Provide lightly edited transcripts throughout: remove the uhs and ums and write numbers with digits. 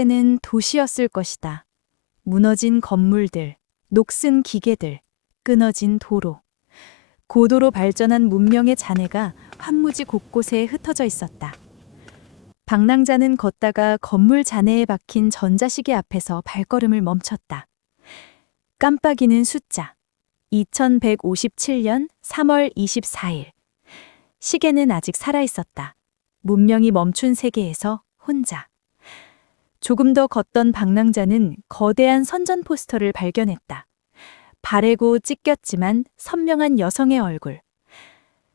때는 도시였을 것이다. 무너진 건물들, 녹슨 기계들, 끊어진 도로. 고도로 발전한 문명의 잔해가 환무지 곳곳에 흩어져 있었다. 방랑자는 걷다가 건물 잔해에 박힌 전자시계 앞에서 발걸음을 멈췄다. 깜빡이는 숫자. 2157년 3월 24일. 시계는 아직 살아있었다. 문명이 멈춘 세계에서 혼자. 조금 더 걷던 방랑자는 거대한 선전 포스터를 발견했다. 바래고 찢겼지만 선명한 여성의 얼굴.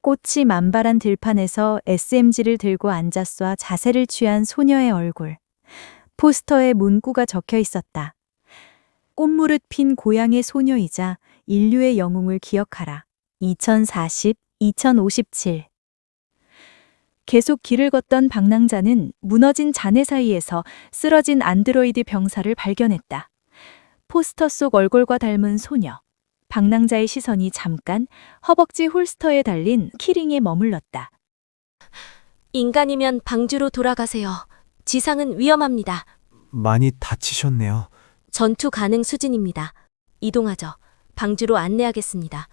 꽃이 만발한 들판에서 SMG를 들고 앉아 쏴 자세를 취한 소녀의 얼굴. 포스터에 문구가 적혀 있었다. 꽃무릇 핀 고향의 소녀이자 인류의 영웅을 기억하라. 2040, 2057. 계속 길을 걷던 방랑자는 무너진 잔해 사이에서 쓰러진 안드로이드 병사를 발견했다. 포스터 속 얼굴과 닮은 소녀. 방랑자의 시선이 잠깐 허벅지 홀스터에 달린 키링에 머물렀다. 인간이면 방주로 돌아가세요. 지상은 위험합니다. 많이 다치셨네요. 전투 가능 수준입니다. 이동하죠. 방주로 안내하겠습니다.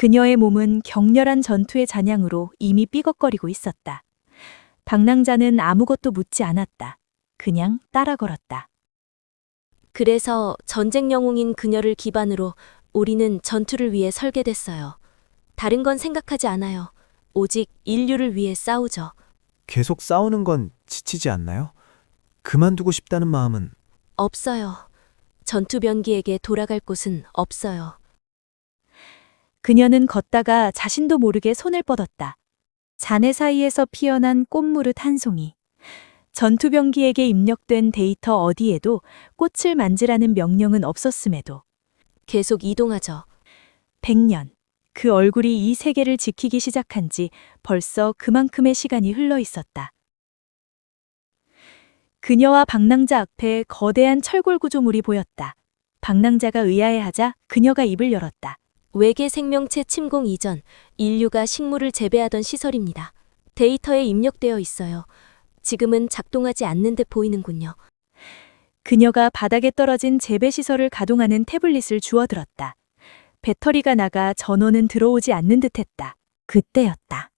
그녀의 몸은 격렬한 전투의 잔향으로 이미 삐걱거리고 있었다. 방랑자는 아무것도 묻지 않았다. 그냥 따라 걸었다. 그래서 전쟁 영웅인 그녀를 기반으로 우리는 전투를 위해 설계됐어요. 다른 건 생각하지 않아요. 오직 인류를 위해 싸우죠. 계속 싸우는 건 지치지 않나요? 그만두고 싶다는 마음은 없어요. 전투 병기에게 돌아갈 곳은 없어요. 그녀는 걷다가 자신도 모르게 손을 뻗었다. 잔해 사이에서 피어난 꽃무릇 한 송이. 전투병기에게 입력된 데이터 어디에도 꽃을 만지라는 명령은 없었음에도 계속 이동하죠. 100년. 그 얼굴이 이 세계를 지키기 시작한 지 벌써 그만큼의 시간이 흘러 있었다. 그녀와 방랑자 앞에 거대한 철골 구조물이 보였다. 방랑자가 의아해하자 그녀가 입을 열었다. 외계 생명체 침공 이전 인류가 식물을 재배하던 시설입니다. 데이터에 입력되어 있어요. 지금은 작동하지 않는 듯 보이는군요. 그녀가 바닥에 떨어진 재배시설을 가동하는 태블릿을 주워들었다. 배터리가 나가 전원은 들어오지 않는 듯했다. 그때였다.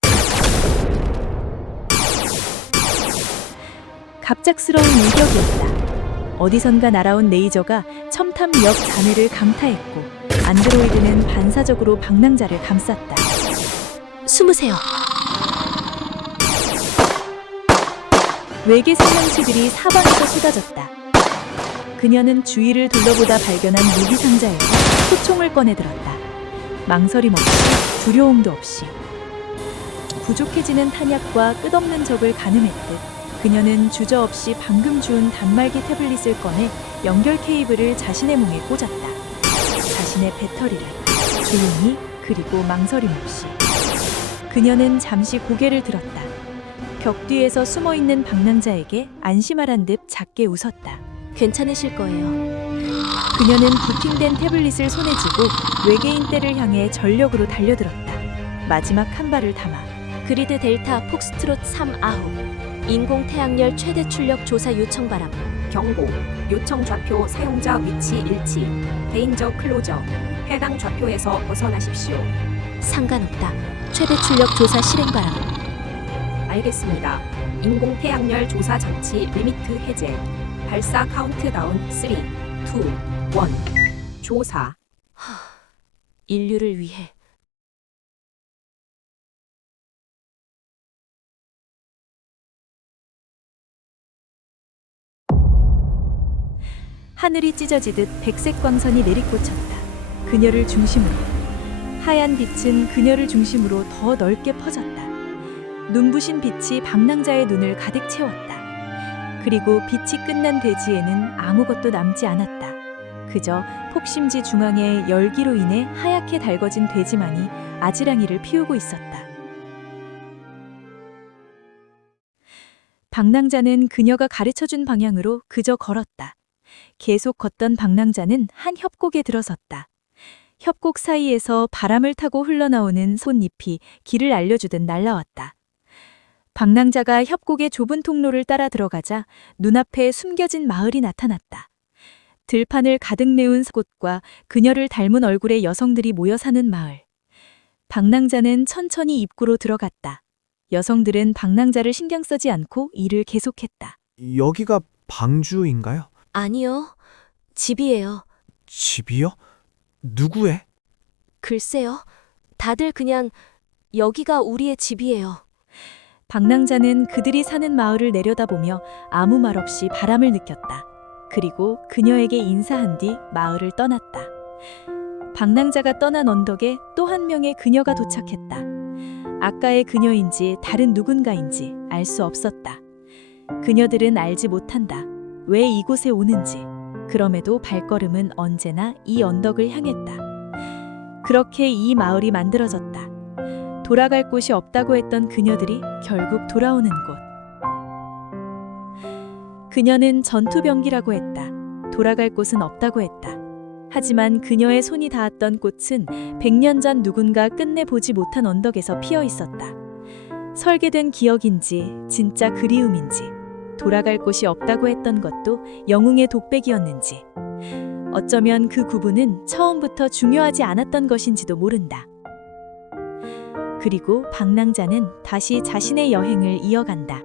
갑작스러운 일격이었다. 어디선가 날아온 레이저가 첨탑역 잔해를 강타했고 안드로이드는 반사적으로 방랑자를 감쌌다. 숨으세요. 외계 생명체들이 사방에서 쏟아졌다. 그녀는 주위를 둘러보다 발견한 무기 상자에서 소총을 꺼내 들었다. 망설임 없이, 두려움도 없이. 부족해지는 탄약과 끝없는 적을 가늠했듯 그녀는 주저없이 방금 주운 단말기 태블릿을 꺼내 연결 케이블을 자신의 몸에 꽂았다. 자신의 배터리를 조용히 그리고 망설임 없이. 그녀는 잠시 고개를 들었다. 벽 뒤에서 숨어있는 방랑자에게 안심하란 듯 작게 웃었다. 괜찮으실 거예요. 그녀는 부팅된 태블릿을 손에 쥐고 외계인 떼를 향해 전력으로 달려들었다. 마지막 한 발을 담아. 그리드 델타 폭스트롯 3 아홉. 인공 태양열 최대 출력 조사 요청 바람. 경고, 요청 좌표 사용자 위치 일치, 데인저 클로저, 해당 좌표에서 벗어나십시오. 상관없다. 최대 출력 조사 실행 바람. 알겠습니다. 인공 태양열 조사 장치 리미트 해제. 발사 카운트다운 3, 2, 1. 조사. 인류를 위해. 하늘이 찢어지듯 백색 광선이 내리꽂혔다. 그녀를 중심으로. 하얀 빛은 그녀를 중심으로 더 넓게 퍼졌다. 눈부신 빛이 방랑자의 눈을 가득 채웠다. 그리고 빛이 끝난 대지에는 아무것도 남지 않았다. 그저 폭심지 중앙에 열기로 인해 하얗게 달궈진 대지만이 아지랑이를 피우고 있었다. 방랑자는 그녀가 가르쳐준 방향으로 그저 걸었다. 계속 걷던 방랑자는 한 협곡에 들어섰다. 협곡 사이에서 바람을 타고 흘러나오는 솥잎이 길을 알려주듯 날라왔다. 방랑자가 협곡의 좁은 통로를 따라 들어가자 눈앞에 숨겨진 마을이 나타났다. 들판을 가득 메운 꽃과 그녀를 닮은 얼굴의 여성들이 모여 사는 마을. 방랑자는 천천히 입구로 들어갔다. 여성들은 방랑자를 신경 쓰지 않고 일을 계속했다. 여기가 방주인가요? 아니요. 집이에요. 집이요? 누구의? 글쎄요. 다들 그냥 여기가 우리의 집이에요. 방랑자는 그들이 사는 마을을 내려다보며 아무 말 없이 바람을 느꼈다. 그리고 그녀에게 인사한 뒤 마을을 떠났다. 방랑자가 떠난 언덕에 또 한 명의 그녀가 도착했다. 아까의 그녀인지 다른 누군가인지 알 수 없었다. 그녀들은 알지 못한다. 왜 이곳에 오는지. 그럼에도 발걸음은 언제나 이 언덕을 향했다. 그렇게 이 마을이 만들어졌다. 돌아갈 곳이 없다고 했던 그녀들이 결국 돌아오는 곳. 그녀는 전투병기라고 했다. 돌아갈 곳은 없다고 했다. 하지만 그녀의 손이 닿았던 꽃은 100년 전 누군가 끝내 보지 못한 언덕에서 피어 있었다. 설계된 기억인지 진짜 그리움인지 돌아갈 곳이 없다고 했던 것도 영웅의 독백이었는지 어쩌면 그 구분은 처음부터 중요하지 않았던 것인지도 모른다. 그리고 방랑자는 다시 자신의 여행을 이어간다.